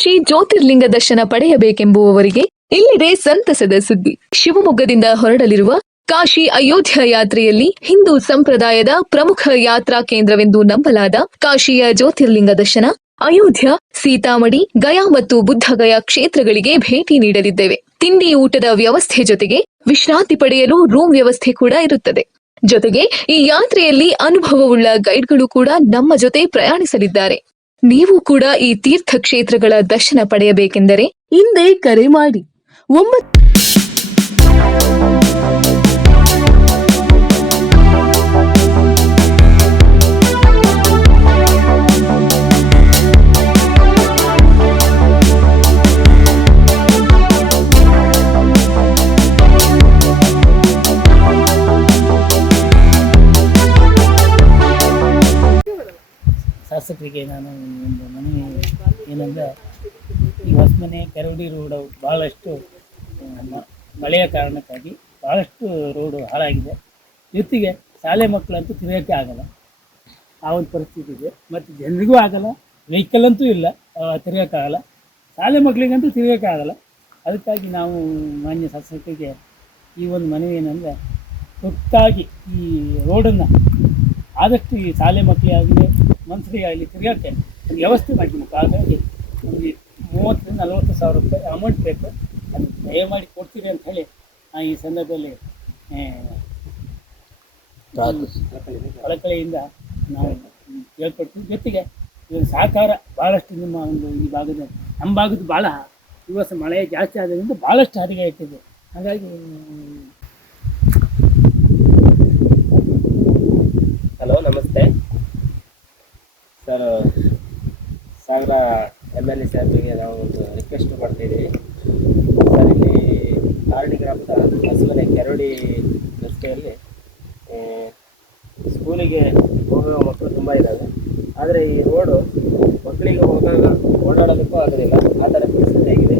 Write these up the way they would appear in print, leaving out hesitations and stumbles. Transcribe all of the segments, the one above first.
ಕಾಶಿ ಜ್ಯೋತಿರ್ಲಿಂಗ ದರ್ಶನ ಪಡೆಯಬೇಕೆಂಬುವವರಿಗೆ ಇಲ್ಲಿದೆ ಸಂತಸದ ಸುದ್ದಿ. ಶಿವಮೊಗ್ಗದಿಂದ ಹೊರಡಲಿರುವ ಕಾಶಿ ಅಯೋಧ್ಯ ಯಾತ್ರೆಯಲ್ಲಿ ಹಿಂದೂ ಸಂಪ್ರದಾಯದ ಪ್ರಮುಖ ಯಾತ್ರಾ ಕೇಂದ್ರವೆಂದು ನಂಬಲಾದ ಕಾಶಿಯ ಜ್ಯೋತಿರ್ಲಿಂಗ ದರ್ಶನ, ಅಯೋಧ್ಯ, ಸೀತಾಮಡಿ, ಗಯಾ ಮತ್ತು ಬುದ್ಧಗಯಾ ಕ್ಷೇತ್ರಗಳಿಗೆ ಭೇಟಿ ನೀಡಲಿದ್ದೇವೆ. ತಿಂಡಿ ಊಟದ ವ್ಯವಸ್ಥೆ ಜೊತೆಗೆ ವಿಶ್ರಾಂತಿ ಪಡೆಯಲು ರೂಮ್ ವ್ಯವಸ್ಥೆ ಕೂಡ ಇರುತ್ತದೆ. ಜೊತೆಗೆ ಈ ಯಾತ್ರೆಯಲ್ಲಿ ಅನುಭವವುಳ್ಳ ಗೈಡ್ಗಳು ಕೂಡ ನಮ್ಮ ಜೊತೆ ಪ್ರಯಾಣಿಸಲಿದ್ದಾರೆ. ನೀವು ಕೂಡ ಈ ತೀರ್ಥ ಕ್ಷೇತ್ರಗಳ ದರ್ಶನ ಪಡೆಯಬೇಕೆಂದರೆ ಹಿಂದೆ ಕರೆ ಮಾಡಿ. ಶಾಸಕರಿಗೆ ನಾನು ಒಂದು ಮನವಿ ಏನಂದರೆ, ಈ ಹೊಸಮನೆ ಕೆರವಡಿ ರೋಡು ಭಾಳಷ್ಟು ಮಳೆಯ ಕಾರಣಕ್ಕಾಗಿ ಭಾಳಷ್ಟು ರೋಡು ಹಾಳಾಗಿದೆ. ಜೊತೆಗೆ ಶಾಲೆ ಮಕ್ಕಳಂತೂ ತಿರುಗೋಕ್ಕೆ ಆಗಲ್ಲ, ಆ ಒಂದು ಪರಿಸ್ಥಿತಿ ಇದೆ. ಮತ್ತು ಜನರಿಗೂ ಆಗಲ್ಲ, ವೆಹಿಕಲ್ ಅಂತೂ ಇಲ್ಲ, ತಿರುಗೋಕ್ಕಾಗಲ್ಲ. ಶಾಲೆ ಮಕ್ಕಳಿಗಂತೂ ತಿರುಗೋಕ್ಕೆ ಆಗಲ್ಲ. ಅದಕ್ಕಾಗಿ ನಾವು ಮಾನ್ಯ ಶಾಸಕರಿಗೆ ಈ ಒಂದು ಮನವಿ ಏನಂದರೆ, ಒಟ್ಟಾಗಿ ಈ ರೋಡನ್ನು ಆದಷ್ಟು ಈ ಶಾಲೆ ಮಕ್ಕಳಿಗಾಗಲಿ ಮನುಷ್ಯರಿಗಾಗಲಿ ತಿರುಗೋಕ್ಕೆ ಒಂದು ವ್ಯವಸ್ಥೆ ಮಾಡಬೇಕು. ಹಾಗಾಗಿ ಒಂದು 30,000 to 40,000 ರೂಪಾಯಿ ಅಮೌಂಟ್ ಬೇಕು. ಅದು ದಯಮಾಡಿ ಕೊಡ್ತೀರಿ ಅಂತ ಹೇಳಿ ಈ ಸಂದರ್ಭದಲ್ಲಿ ಕಳಕಳಿಯಿಂದ ನಾವು ಕೇಳ್ಕೊಡ್ತೀವಿ. ಜೊತೆಗೆ ಇದೊಂದು ಸಹಕಾರ ಭಾಳಷ್ಟು ನಿಮ್ಮ ಒಂದು ಈ ಭಾಗದ ನಮ್ಮ ಭಾಗದ ಭಾಳ ಈ ವರ್ಷ ಮಳೆ ಜಾಸ್ತಿ ಆದ್ರಿಂದ ಭಾಳಷ್ಟು ಹರಿಗೆ ಇಟ್ಟಿದೆ. ಹಾಗಾಗಿ ಹಲೋ, ನಮಸ್ತೆ ಸರ್. ಸಾಗರ MLA ಸಾಹೇಬರಿಗೆ ನಾವು ಒಂದು ರಿಕ್ವೆಸ್ಟ್ ಮಾಡ್ತಾಯಿದ್ದೀವಿ ಸರ್. ಇಲ್ಲಿ ಕಾರಡಿ ಗ್ರಾಮದ ಹೊಸಮನೆ ಕೆರವಡಿ ರಸ್ತೆಯಲ್ಲಿ ಸ್ಕೂಲಿಗೆ ಹೋಗುವ ಮಕ್ಕಳು ತುಂಬ ಇದ್ದಾವೆ. ಆದರೆ ಈ ರೋಡು ಮಕ್ಕಳಿಗೆ ಹೋಗಾಗ ಓಡಾಡೋದಕ್ಕೂ ಆಗೋದಿಲ್ಲ, ಆ ಥರ ಪರಿಸ್ಥಿತಿ ಆಗಿದೆ.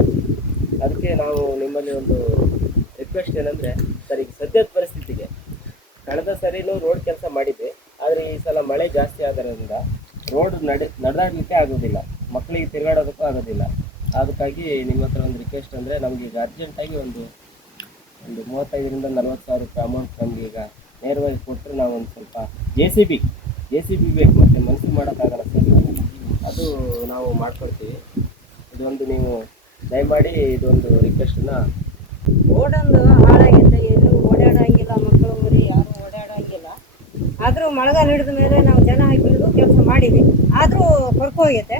ಅದಕ್ಕೆ ನಾವು ನಿಮ್ಮಲ್ಲಿ ಒಂದು ರಿಕ್ವೆಸ್ಟ್ ಏನಂದರೆ ಸರ್, ಈಗ ಸದ್ಯದ ಪರಿಸ್ಥಿತಿಗೆ ಕಳೆದ ಸರಿನೂ ರೋಡ್ ಕೆಲಸ ಮಾಡಿದ್ವಿ, ಆದರೆ ಈ ಸಲ ಮಳೆ ಜಾಸ್ತಿ ಆಗೋದ್ರಿಂದ ರೋಡ್ ನಡೆದಾಡಲಿಕ್ಕೆ ಆಗೋದಿಲ್ಲ, ಮಕ್ಕಳಿಗೆ ತಿರುಗಾಡೋದಕ್ಕೂ ಆಗೋದಿಲ್ಲ. ಅದಕ್ಕಾಗಿ ನಿಮ್ಮ ಹತ್ರ ಒಂದು ರಿಕ್ವೆಸ್ಟ್ ಅಂದರೆ, ನಮಗೆ ಈಗ ಅರ್ಜೆಂಟಾಗಿ ಒಂದು 35,000 to 40,000 ರೂಪಾಯಿ ಅಮೌಂಟ್ ನಮಗೆ ಈಗ ನೇರವಾಗಿ ಕೊಟ್ಟರೆ ನಾವು ಒಂದು ಸ್ವಲ್ಪ ಜೆ ಸಿ ಬಿ ಬೇಕು, ಮತ್ತು ಮನಸ್ಸು ಮಾಡೋಕ್ಕಾಗಲ್ಲ ಸರ್, ಅದು ನಾವು ಮಾಡ್ಕೊಡ್ತೀವಿ. ಇದೊಂದು ನೀವು ದಯಮಾಡಿ ಇದೊಂದು ರಿಕ್ವೆಸ್ಟನ್ನು. ರೋಡೊಂದು ಹಾಳಾಗಿದೆ, ಎಲ್ಲೂ ಓಡಾಡೋಂಗಿಲ್ಲ, ಮಕ್ಕಳು ಮರಿ ಯಾರು ಓಡಾಡೋಂಗಿಲ್ಲ. ಆದರೂ ಮಳೆಗಾಲ ಹಿಡಿದ ಮೇಲೆ ನಾವು ಜನ ಹಾಕಿದ್ದು ಕೆಲಸ ಮಾಡಿದ್ವಿ, ಆದರೂ ಕೊರಕು ಹೋಗೈತೆ,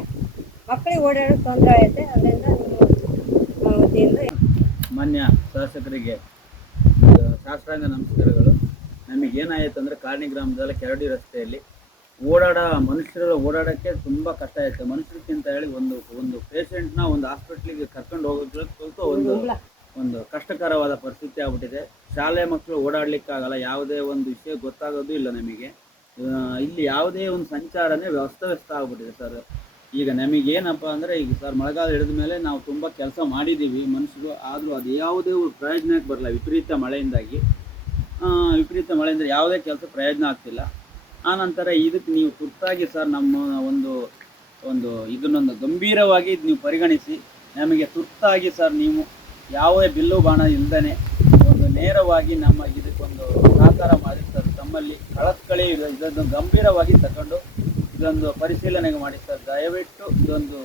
ಮಕ್ಕಳಿಗೆ ಓಡಾಡೋಕ್ಕೆ ತೊಂದರೆ ಆಗೈತೆ. ಅದರಿಂದ ನಮ್ಮ ವತಿಯಿಂದ ಮಾನ್ಯ ಶಾಸಕರಿಗೆ ಶಾಸ್ತ್ರಾಂಗ ನಮಸ್ಕಾರಗಳು. ನಮಗೇನಾಯಿತು ಅಂದರೆ, ಕಾರಡಿ ಗ್ರಾಮದಲ್ಲಿ ಕೆರವಡಿ ರಸ್ತೆಯಲ್ಲಿ ಮನುಷ್ಯರು ಓಡಾಡೋಕ್ಕೆ ತುಂಬ ಕಷ್ಟ ಆಯಿತು. ಮನುಷ್ಯರಿಗಿಂತ ಹೇಳಿ ಒಂದು ಪೇಷೆಂಟ್ನ ಒಂದು ಹಾಸ್ಪಿಟ್ಲಿಗೆ ಕರ್ಕೊಂಡು ಹೋಗೋದಕ್ಕೂ ಒಂದು ಕಷ್ಟಕರವಾದ ಪರಿಸ್ಥಿತಿ ಆಗ್ಬಿಟ್ಟಿದೆ. ಶಾಲೆ ಮಕ್ಕಳು ಓಡಾಡಲಿಕ್ಕಾಗಲ್ಲ, ಯಾವುದೇ ಒಂದು ವಿಷಯ ಗೊತ್ತಾಗೋದು ಇಲ್ಲ ನಮಗೆ. ಇಲ್ಲಿ ಯಾವುದೇ ಒಂದು ಸಂಚಾರನೇ ವ್ಯಸ್ತ ಆಗ್ಬಿಟ್ಟಿದೆ ಸರ್. ಈಗ ನಮಗೇನಪ್ಪ ಅಂದರೆ, ಈಗ ಸರ್ ಮಳೆಗಾಲ ಹಿಡಿದ ಮೇಲೆ ನಾವು ತುಂಬ ಕೆಲಸ ಮಾಡಿದ್ದೀವಿ ಮನುಷ್ಯರು, ಆದರೂ ಅದು ಯಾವುದೇ ಪ್ರಯೋಜನಕ್ಕೆ ಬರಲ್ಲ. ವಿಪರೀತ ಮಳೆಯಿಂದ ಯಾವುದೇ ಕೆಲಸ ಪ್ರಯೋಜನ ಆಗ್ತಿಲ್ಲ. ಆನಂತರ ಇದಕ್ಕೆ ನೀವು ತುರ್ತಾಗಿ ಸರ್ ನಮ್ಮ ಇದನ್ನೊಂದು ಗಂಭೀರವಾಗಿ ನೀವು ಪರಿಗಣಿಸಿ ನಮಗೆ ತುರ್ತಾಗಿ ಸರ್ ನೀವು ಯಾವುದೇ ಬಿಲ್ಲು ಬಾಣ ಇಲ್ಲದೇ ಒಂದು ನೇರವಾಗಿ ನಮ್ಮ ಇದಕ್ಕೊಂದು ಸಹಕಾರ ಮಾಡಿ ಸರ್. ತಮ್ಮಲ್ಲಿ ಕಳಕಳಿ ಇದನ್ನು ಗಂಭೀರವಾಗಿ ತಗೊಂಡು ಇದೊಂದು ಪರಿಶೀಲನೆಗೆ ಮಾಡಿ ಸರ್. ದಯವಿಟ್ಟು ಇದೊಂದು